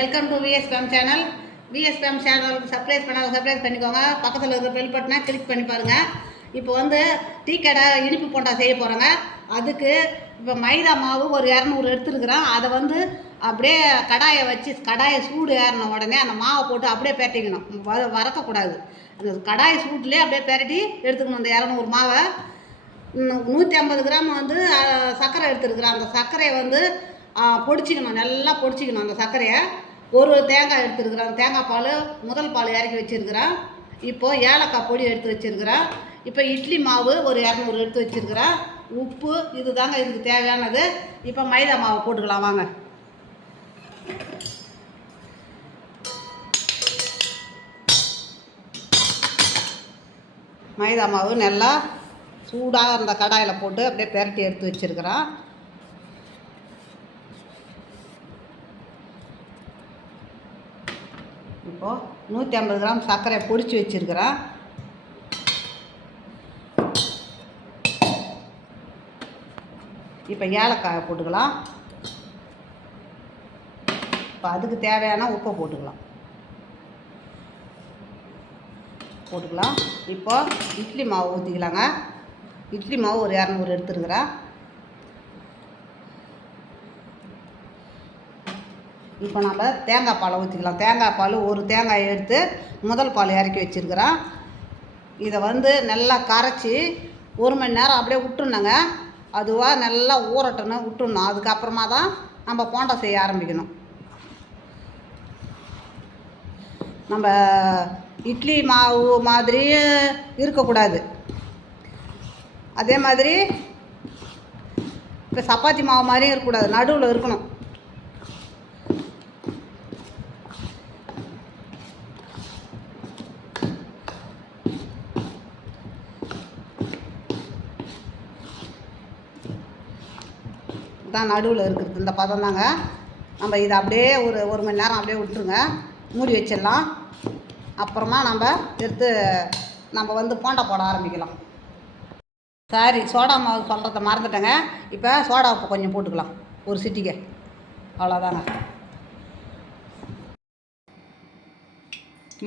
Welcome to VSPM channel. VSPM சேனலுக்கு subscribe பண்ணிக்கோங்க. பக்கத்தில் இருக்கிற பெல் பட்டனை கிளிக் பண்ணி பாருங்கள். இப்போ டீ கடை இனிப்பு போண்டா செய்ய போகிறோங்க. அதுக்கு இப்போ மைதா மாவு ஒரு 200 எடுத்துருக்குறோம். அதை அப்படியே கடாயை சூடு ஏறின உடனே அந்த மாவை போட்டு அப்படியே பெரட்டிக்கணும். வறக்கக்கூடாது. அந்த கடாய் சூட்லேயே அப்படியே பெரட்டி எடுத்துக்கணும். அந்த 200 மாவை 150 கிராம் சர்க்கரை எடுத்துருக்குறோம். அந்த சர்க்கரையை பொடிச்சிக்கணும், நல்லா பொடிச்சிக்கணும். அந்த சர்க்கரையை ஒரு தேங்காய் எடுத்துருக்குறேன். தேங்காய் பால் முதல் பால் இறக்கி வச்சுருக்கிறேன். இப்போது ஏலக்காய் பொடி எடுத்து வச்சுருக்கிறேன். இப்போ இட்லி மாவு ஒரு 200 எடுத்து வச்சுருக்கிறேன். உப்பு இது தாங்க இதுக்கு தேவையானது. இப்போ மைதா மாவை போட்டுக்கலாம் வாங்க. மைதா மாவு நல்லா சூடாக அந்த கடாயில் போட்டு அப்படியே பெரட்டி எடுத்து வச்சுருக்கிறேன். இப்போது 150 கிராம் சர்க்கரை பொடிச்சு வச்சுருக்கிறேன். இப்போ ஏலக்காயை போட்டுக்கலாம். இப்போ அதுக்கு தேவையான உப்பை போட்டுக்கலாம். இப்போ இட்லி மாவு ஊற்றிக்கலாங்க. இட்லி மாவு ஒரு 200 எடுத்துருக்குறேன். இப்போ நம்ம தேங்காய் பாலை ஊற்றிக்கலாம். தேங்காய் பால் ஒரு தேங்காயை எடுத்து முதல் பால் இறக்கி வச்சுருக்கிறேன். இதை நல்லா கரைச்சி 1 மணி நேரம் அப்படியே விட்டுணுங்க. அதுவாக நல்லா ஊறட்டணும், விட்டுடணும். அதுக்கப்புறமா தான் நம்ம போண்டா செய்ய ஆரம்பிக்கணும். நம்ம இட்லி மாவு மாதிரி இருக்கக்கூடாது. அதே மாதிரி இப்போ சப்பாத்தி மாவு மாதிரியும் இருக்கக்கூடாது, நடுவில் இருக்கணும். தான் நடுவில் இருக்கிறது இந்த பதம் தாங்க. நம்ம இதை அப்படியே ஒரு மணி நேரம் அப்படியே விட்டுருங்க, மூடி வச்சிடலாம். அப்புறமா நம்ம எடுத்து நம்ம போண்டா போட ஆரம்பிக்கலாம். சாரி, சோடா மாவு சொல்கிறத மறந்துட்டேங்க. இப்போ சோடா உப்பு கொஞ்சம் போட்டுக்கலாம், ஒரு சிட்டிகை, அவ்வளோதாங்க.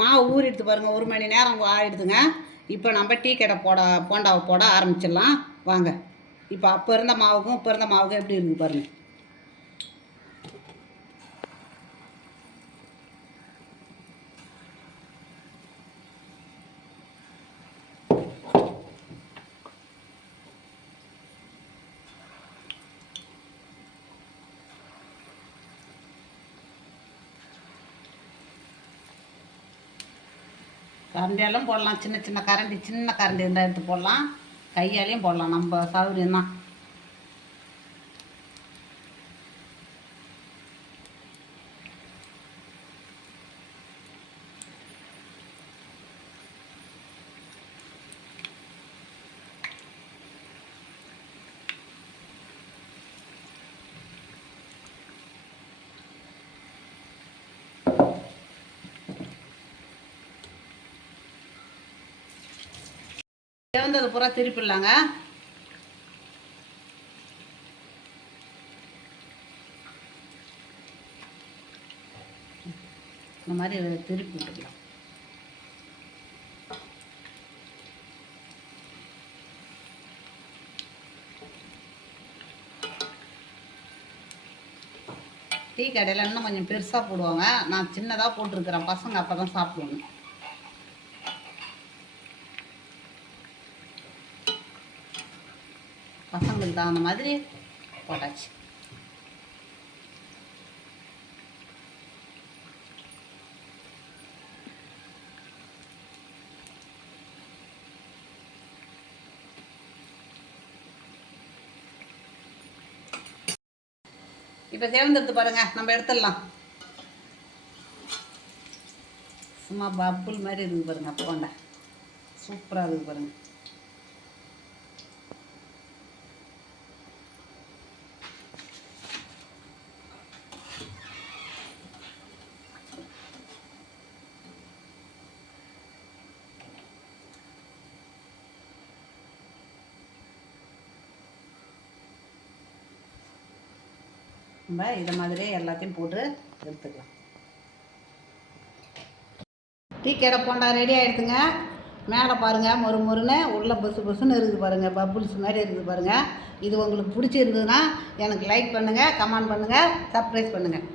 மாவு ஊறிடுத்து பாருங்கள், 1 மணி நேரம் ஆகிடுதுங்க. இப்போ நம்ம டீ கடை போண்டாவை போட ஆரம்பிச்சிடலாம் வாங்க. இப்போ அப்போ இருந்த மாவுக்கும் இப்போ இருந்த மாவுக்கும் எப்படி இருக்குது பாருங்கள். கரண்டியாலும் போடலாம், சின்ன கரண்டி இருந்தால் எடுத்து போடலாம், கையாலையும் போடலாம், நம்ம சௌகரியம் தான். சிவந்தது பூரா திருப்பிடலாங்க. இந்த மாதிரி திருப்பி விட்டுக்கலாம். டீ கடையில் இன்னும் கொஞ்சம் பெருசாக போடுவாங்க, நான் சின்னதாக போட்டிருக்கிறேன். பசங்க அப்போ தான் சாப்பிடுவாங்க. பசங்களுக்கு தகுந்த மாதிரி போட்டாச்சு. இப்போ சேர்ந்துடுத்து பாருங்க, நம்ம எடுத்துடலாம். சும்மா பப்புள் மாதிரி இருக்குது பாருங்க. போண்டா சூப்பராக இருக்குது பாருங்க. நம்ம இதை மாதிரியே எல்லாத்தையும் போட்டு எடுத்துக்கலாம். டீ கடை போண்டா ரெடி ஆகிடுதுங்க. மேலே பாருங்கள் மொறு மொறுன்னு, உள்ளே புசு புசுன்னு இருக்குது பாருங்கள், பப்புள்ஸ் மாதிரி இருக்குது பாருங்கள். இது உங்களுக்கு பிடிச்சிருந்ததுன்னா எனக்கு லைக் பண்ணுங்கள், கமெண்ட் பண்ணுங்கள், சப்ஸ்கிரைப் பண்ணுங்கள்.